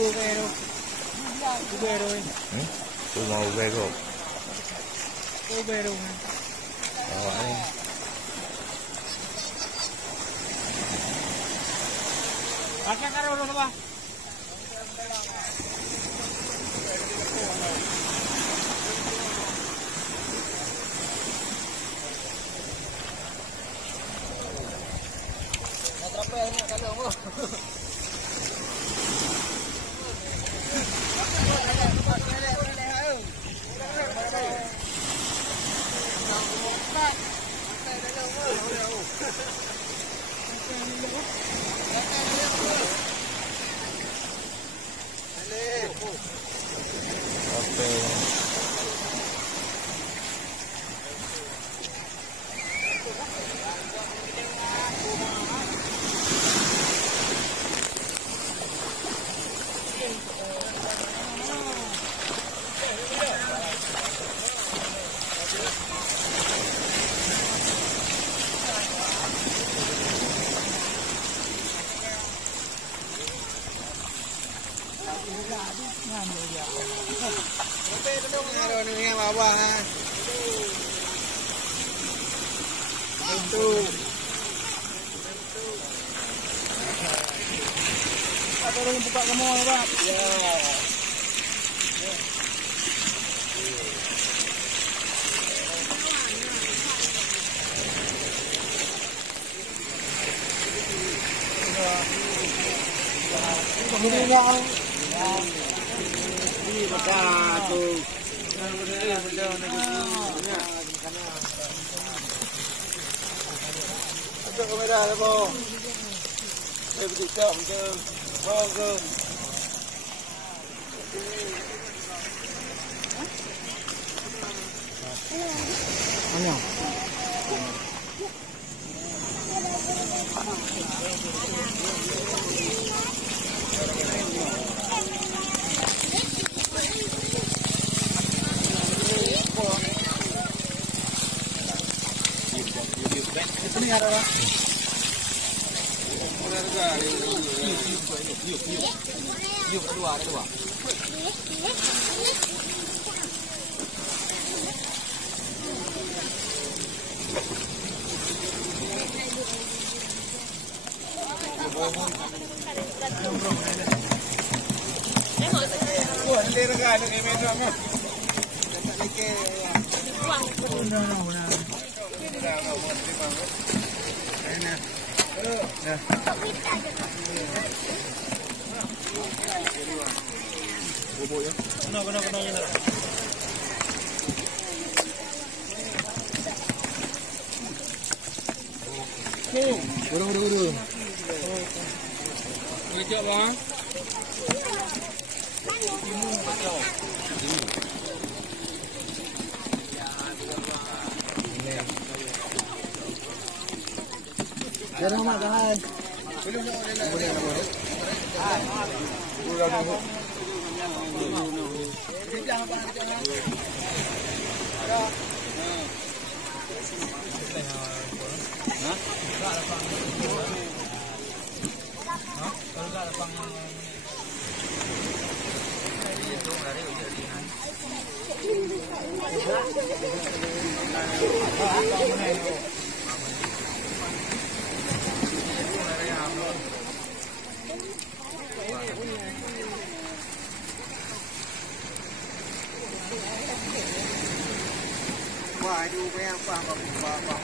Tu mau bego. Bero. Bawa ni. Pakai karo dulu apa? Tolong buka kamu, Pak. Ya. Ini ada apa? Yuk, ada dua. Buru. Ngejak bang. Jangan mak jangan. Wah,ดูไปฟังบอก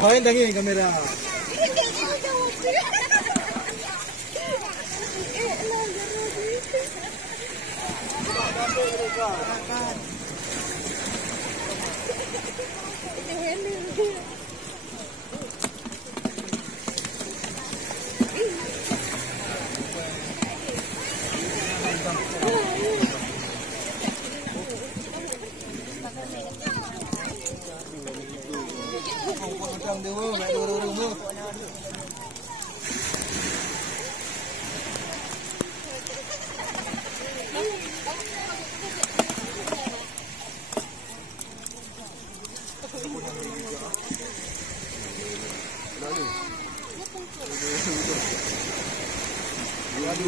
Oh, yang tadi kamera. Nali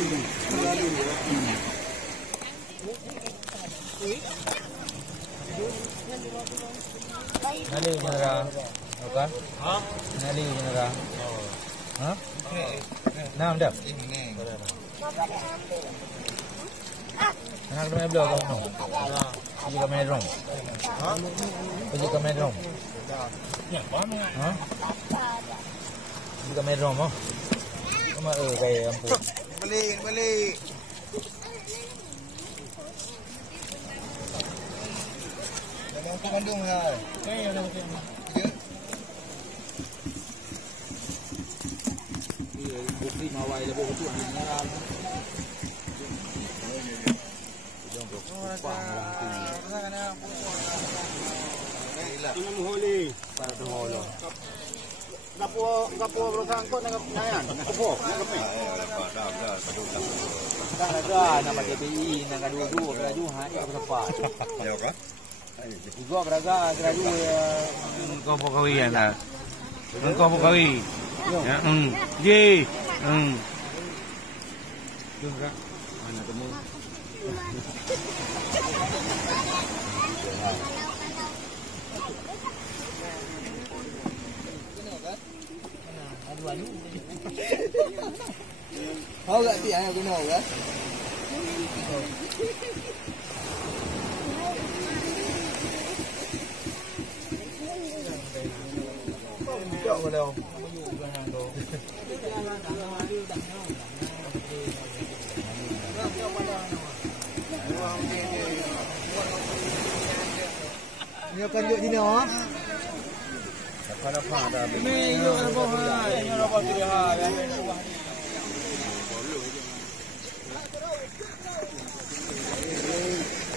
jenera. Oke? Hah? Nali jenera. Hah? Nam dah. Nak kena bela kau no. Pergi ke Medrong. Hah? Pergi ke Medrong. Ya, mana? Hah? Pergi ke Medrong oh. Cuma kayak ampun. Balik. Dah ke Bandung dah. Dah ke. Iya, bukti mawai lebih betul ni nyaram. Ini muholi. Para tu holo. Gapo berosangkot dengan nyayan. Gapo. Dah ada nama KPI, nama dua keraju hanya berapa. Ya kan? Juga beraga keraju Engkau pokawi ya nak. Engkau pokawi. Ya, Ye. Juga. Mana temu? Tahu tak dia yang guna kan? Jauh kalau. Ni akan duduk sini ah. Apa dah. Ni yo apa ha? Yo apa dia ha?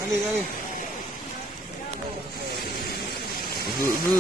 Kali. Gu.